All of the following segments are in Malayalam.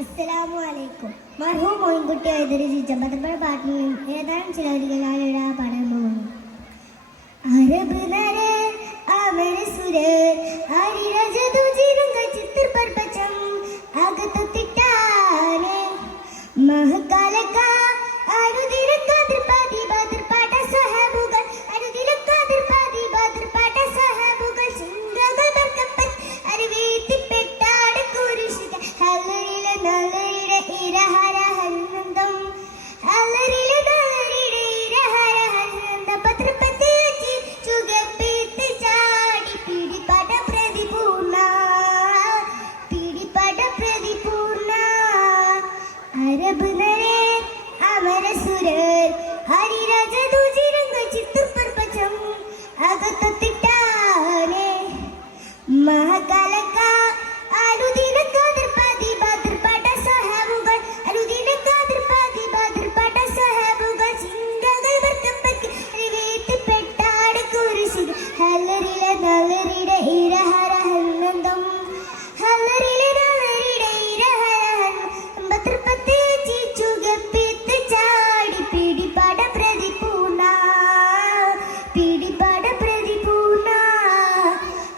അസ്സലാമു അലൈക്കും. മർഹൂം മോയിൻകുട്ടി എഴുതിരചിച്ച ബദബൽ പാട്ടിൽ ഏതാനും ചില വരികളാണ് പാടാൻ പോകുന്നു. അറബ് നരേ അമര സുരർ ആരിരജതു ജിരംഗ ചിത്ര പർപചം അഗതത്തിട്ടാനെ മഹകാലക ആരുദിരകാദർ പാതി ബദർ പാട സഹബുകൾ ആരുദിരകാദർ പാതി ബദർ പാട സഹബുകൾ സിംഗകൾ ബർക്കപ്പൻ അരിവേത്തി പെട്ടാട കുരിശിക ഹലരിലെ നലരിടെ ഇരഹര ഹന്നന്തം ഹലരിലെ നലരിടെ ഇരഹര ഹന്നന്ത പത്രപതി ചുഗപ്പിത്ത് ചാടി പിടിപട പ്രതിപൂർണ അറബ് നരേ അമര സുരർ ഹരിരാജ ദുജിരംഗ ചിത്ര പർപചം അഗതത്തിട്ടാനെ മഹകാലക ആരുദിന കാദർ പാതി ബദർ പാട സഹബുകൾ ആരുദിന കാദർ പാതി ബദർ പാട സഹബുകൾ സിംഗകൾ ബർക്കപ്പൻ റിവേത്ത് പെട്ടാട കുരിശിക ഹലരിലെ നലരിടെ ഇരഹര ഹന്നന്തം ഹലരിലെ നലരിടെ ഇരഹര ഹന്നന്തം പത്രപതി ചുഗപ്പിത്ത് ചാടി പിടിപട പ്രതിപൂർണ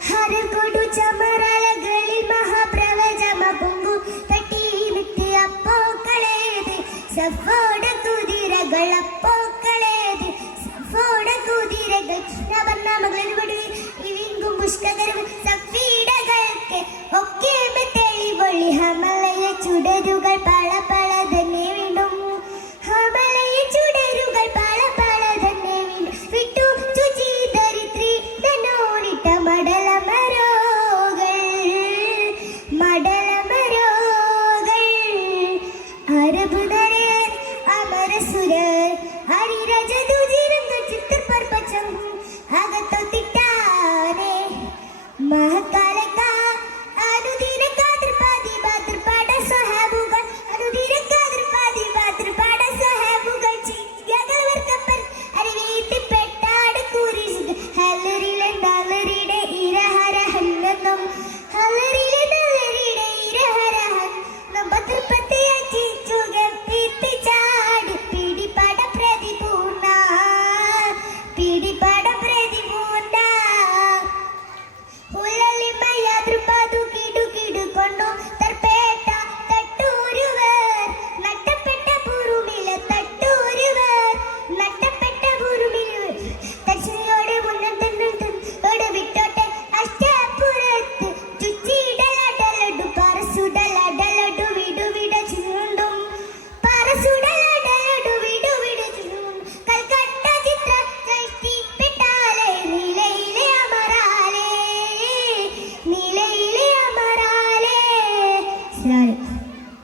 ഹരകൊടു ചമരലകളിൽ മഹാപ്രവചമ പൊങ്കു തട്ടിമിട്ട് അപ്പോക്കളേത് സഫോട കുതിരകൾ അപ്പോക്കളേത് സഫോട കുതിരകൾ കൃഷ്ണവർണ്ണമകളിൽ ഇവിങ്കും പുഷ്കകരവും സഫീടകൾക്ക് ഒക്കെ തെളിവൊളി ഹമലയ ചുടരുകൾ പള പള തന്നെ വീണ്ടും ഹമലയ ചുടരുകൾ പള പള തന്നെ വീണ്ടും വിട്ടു ചുചി ദരിദ്രി ധനോണിട്ട മടലമരോകൾ അരബുദ